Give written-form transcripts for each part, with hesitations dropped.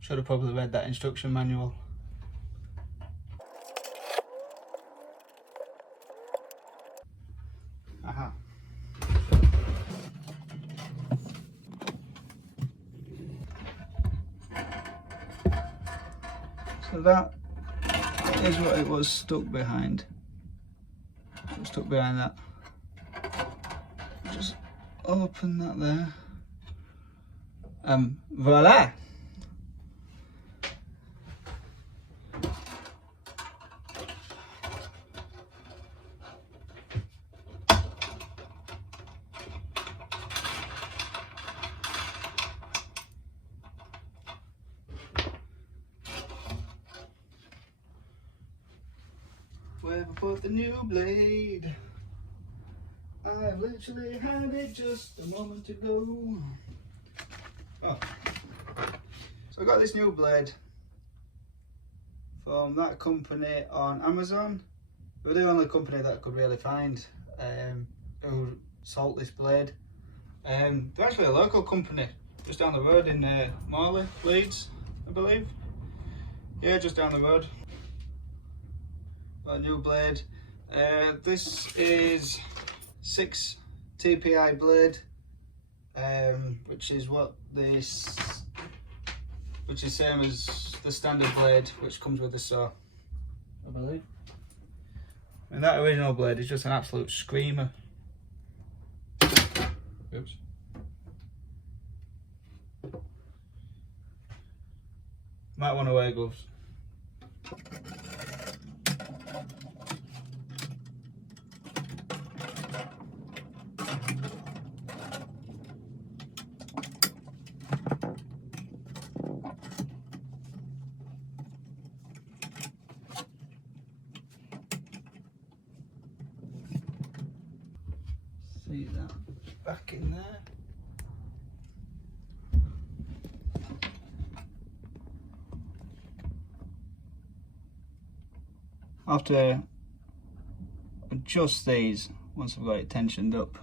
Should have probably read that instruction manual. Aha. So that is what it was stuck behind. It was stuck behind that. Just open that there. Voila! Where we bought the new blade. I've literally had it just a moment ago. Oh. So I got this new blade from that company on Amazon. They're the only company that I could really find who sold this blade. They're actually a local company just down the road in Morley, Leeds, I believe. Yeah, just down the road. A new blade. This is 6 TPI blade, which is same as the standard blade, which comes with the saw, I believe. And that original blade is just an absolute screamer. Oops. Might want to wear gloves. See that back in there. I have to adjust these once I've got it tensioned up.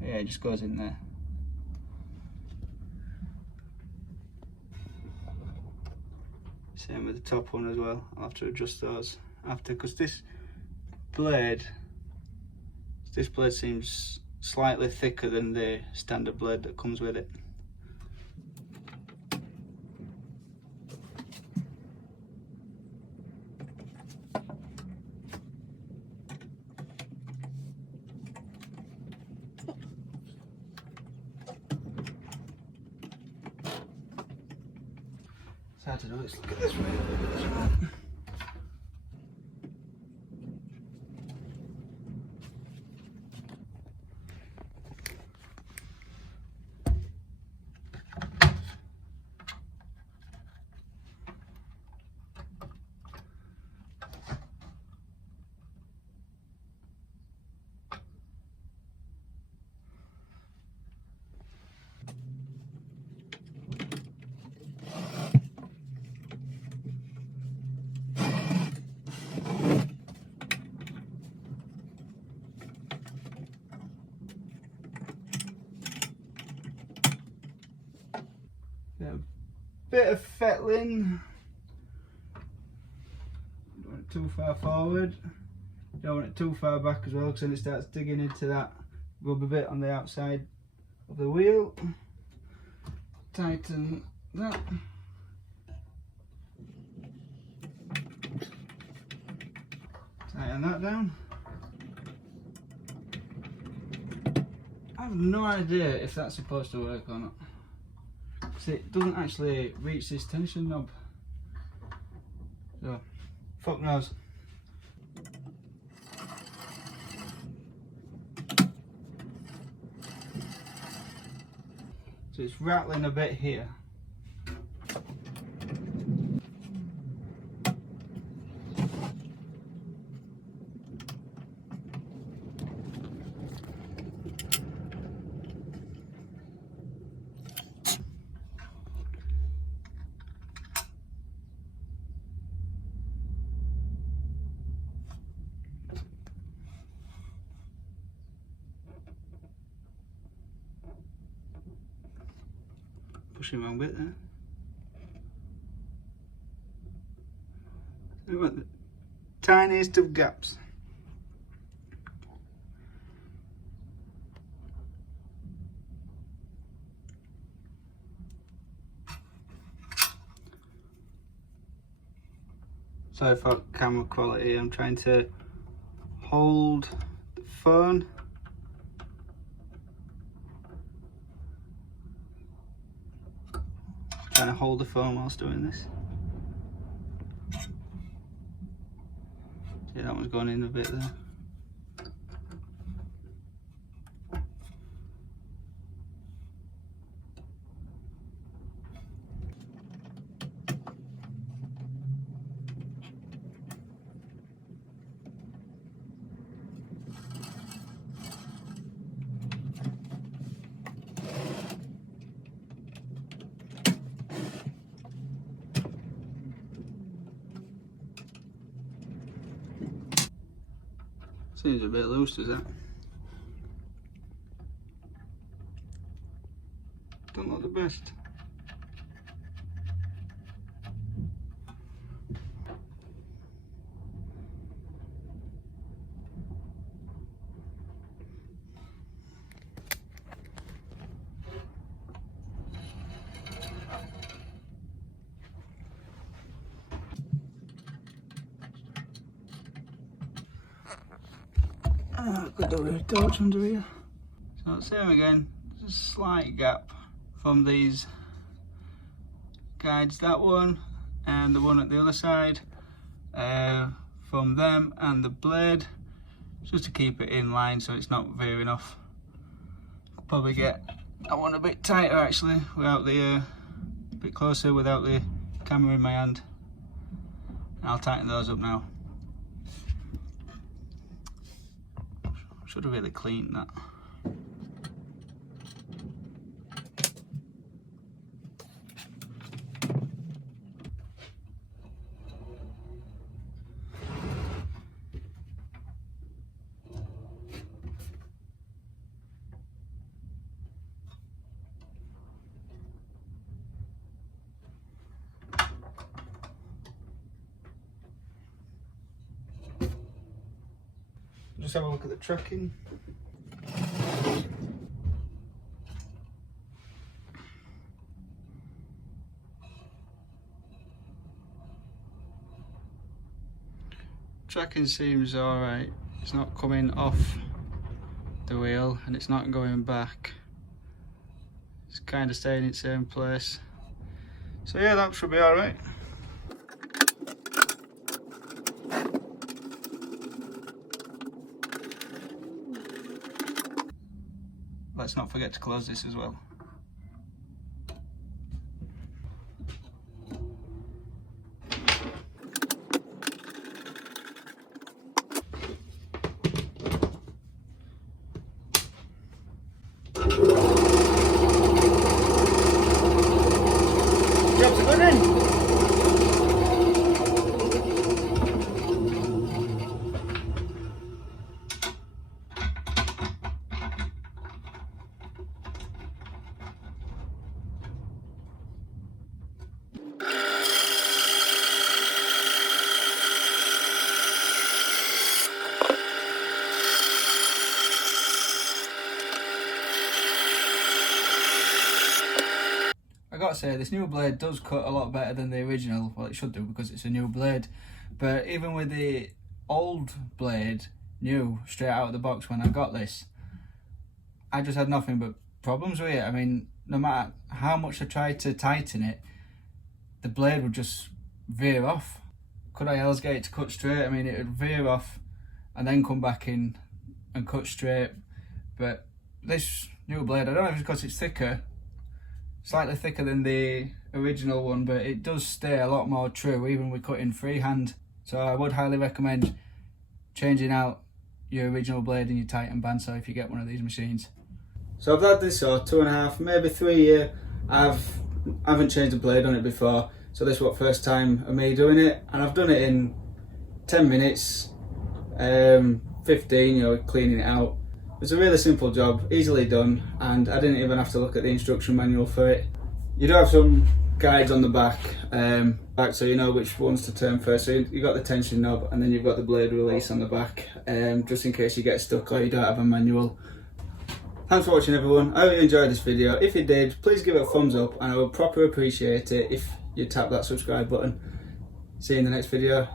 Yeah, it just goes in there. Same with the top one as well. I'll have to adjust those after, because this blade seems slightly thicker than the standard blade that comes with it. It's hard to do. Let's look at this way. A bit of fettling. Don't want it too far forward. Don't want it too far back as well, because then it starts digging into that rubber bit on the outside of the wheel. Tighten that. Tighten that down. I have no idea if that's supposed to work or not. See, it doesn't actually reach this tension knob. So, fuck knows. So it's rattling a bit here. pushing the wrong bit there. We've got the tiniest of gaps. Sorry for camera quality, I'm trying to hold the phone. Trying to hold the phone whilst doing this. See, that one's gone in a bit there. Seems a bit loose, does that? Don't look the best. Could do with a torch under here. So same again, there's a slight gap from these guides, that one and the one at the other side, from them and the blade, just to keep it in line so it's not veering off. Could probably get that one a bit tighter actually, without the a bit closer without the camera in my hand. I'll tighten those up now. Should have really cleaned that. Just have a look at the tracking. Tracking seems alright. It's not coming off the wheel and it's not going back. It's kind of staying in its same place. So yeah, that should be alright. Let's not forget to close this as well. Job's a good one. I gotta say, this new blade does cut a lot better than the original. Well, it should do because it's a new blade. But even with the old blade, new, straight out of the box when I got this, I just had nothing but problems with it. I mean, no matter how much I tried to tighten it, the blade would just veer off. Could I else get it to cut straight? I mean, it would veer off and then come back in and cut straight. But this new blade, I don't know if it's because it's thicker, slightly thicker than the original one, but it does stay a lot more true even with cutting freehand. So I would highly recommend changing out your original blade in your Titan bandsaw if you get one of these machines. So I've had this saw 2.5, maybe 3 years. I haven't changed the blade on it before, so this is what first time of me doing it, and I've done it in 10 minutes, 15, you know, cleaning it out. It's a really simple job, easily done, and I didn't even have to look at the instruction manual for it. You do have some guides on the back, so you know which ones to turn first. So you got the tension knob, and then you've got the blade release on the back, just in case you get stuck or you don't have a manual. Thanks for watching, everyone. I hope you enjoyed this video. If you did, please give it a thumbs up, and I would properly appreciate it if you tap that subscribe button. See you in the next video.